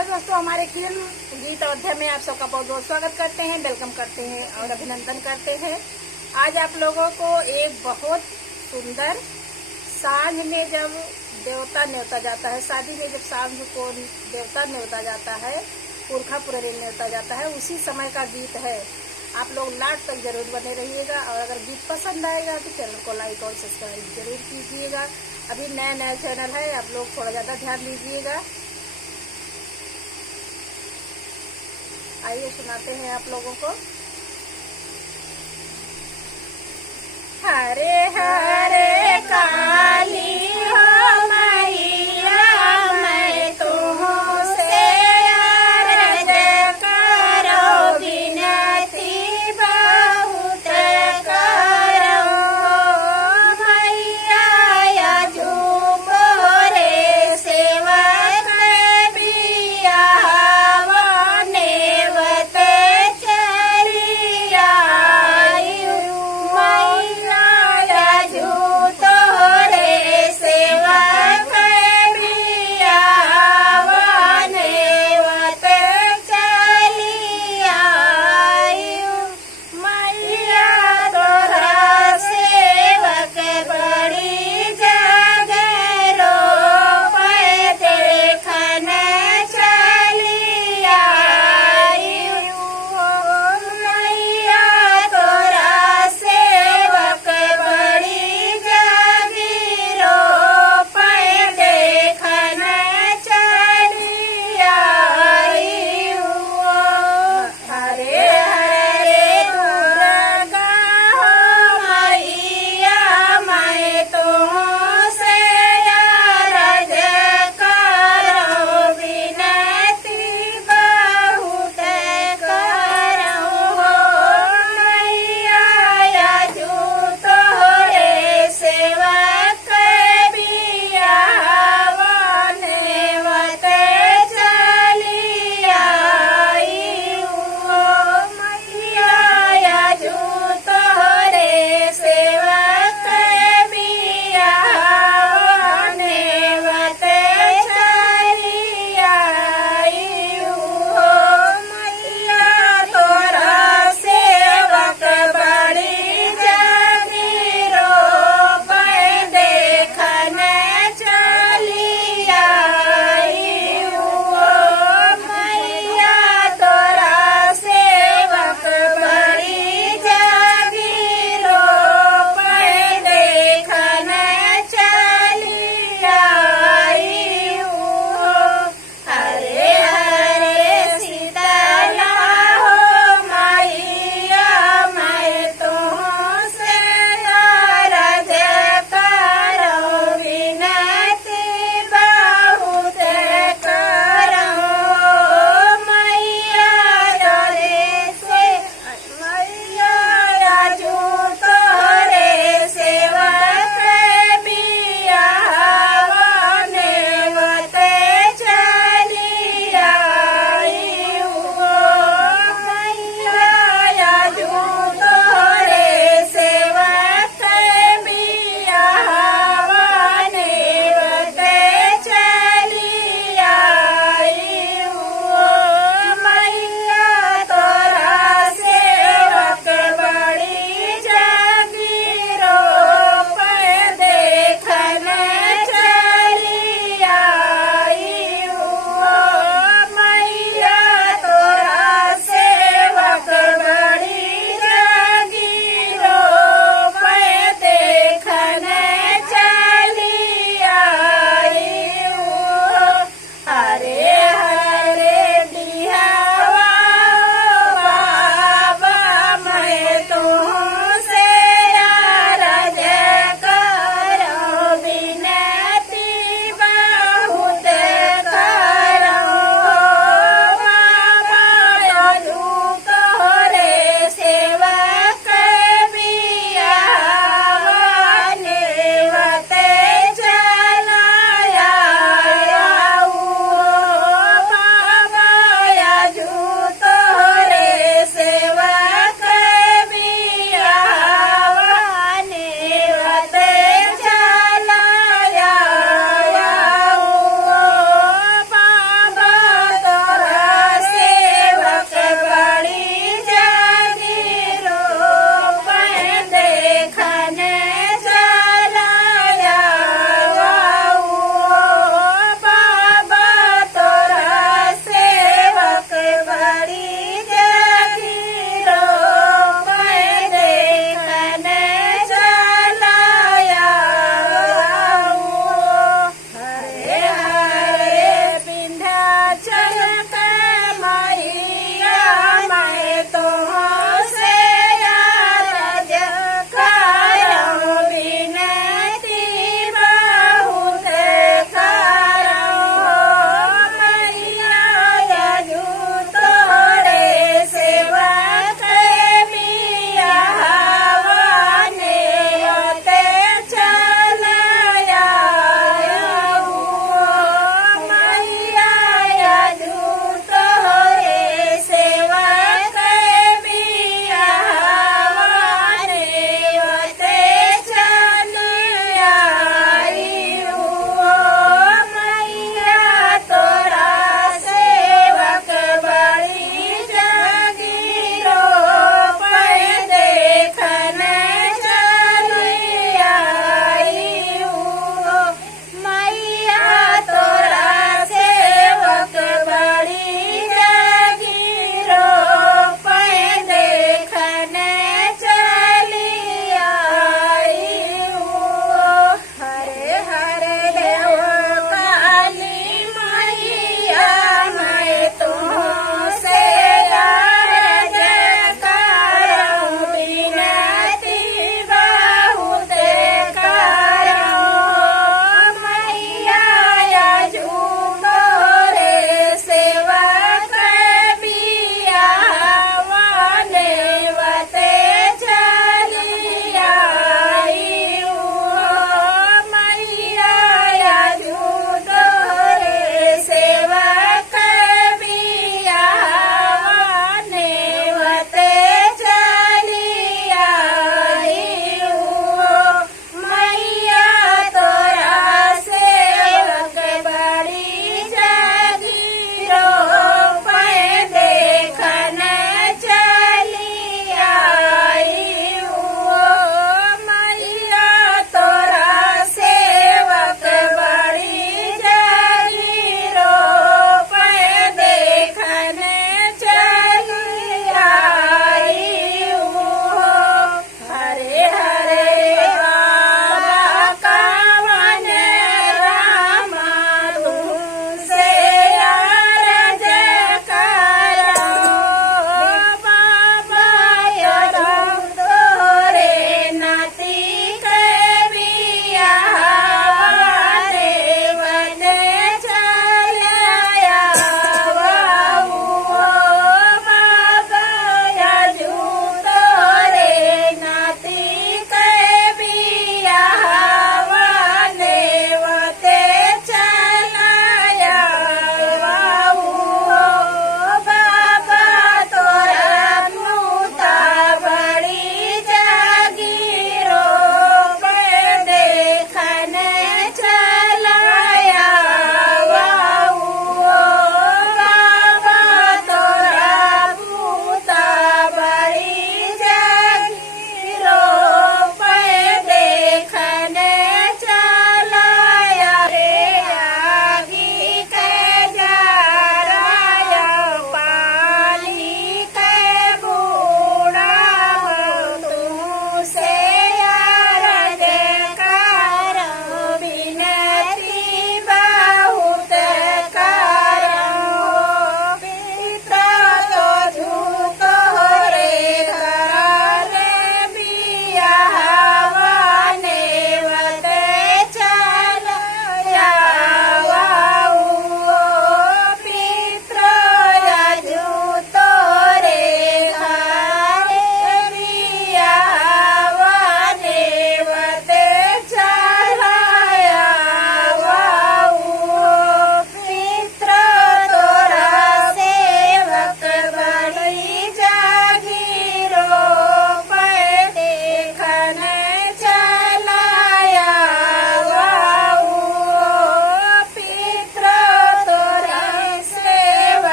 Hello दोस्तों, हमारे film गीत अयोध्या में आप सबका बहुत बहुत स्वागत करते हैं, वेलकम करते हैं और अभिनंदन करते हैं। आज आप लोगों को एक बहुत सुंदर सांझ में जब देवता न्योता जाता है, शादी में जब सांझ को देवता न्योता जाता है, पुरखा पुररी न्योता जाता है, उसी समय का गीत है। आप लोग लास्ट तक जरूर बने रहिएगा और अगर गीत पसंद आएगा तो चैनल को लाइक और सब्सक्राइब जरूर कीजिएगा। अभी नया चैनल है, आप लोग थोड़ा ज़्यादा ध्यान दीजिएगा। आइए सुनाते हैं आप लोगों को। हरे हरे काली हो मैया, मैं तुमसे अर्ज करो, विनती बहुत करो मैया, झूमो रे सेवक बिया तो रे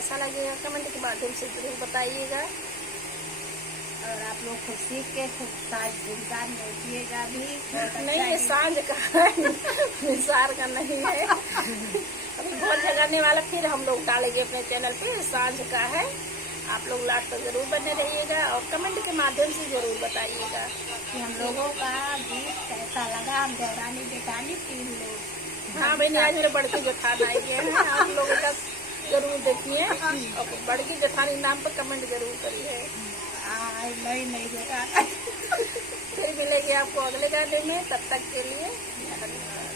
कैसा लगेगा कमेंट के माध्यम से जरूर बताइएगा। और आप लोग खुद सीख के खुद साज इंसान देखिएगा भी। नहीं, ये सांझ का है, निसार का नहीं है। अभी बहुत जगाने वाला फिर हम लोग डालेंगे अपने चैनल पे, सांझ का है। आप लोग लास्ट तक जरूर बने रहिएगा और कमेंट के माध्यम से जरूर बताइएगा कि हम लोगों का गीत कैसा लगा। हम देवरानी जेठानी 3 लोग। हाँ भाई, आज मेरे बड़की जेठान आई गए हैं, आप लोगों का जरूर देखिए और बड़की जेठानी नाम पर कमेंट जरूर करिए। नहीं जेठान। फिर मिलेंगे आपको अगले गाने में, तब तक के लिए धन्यवाद।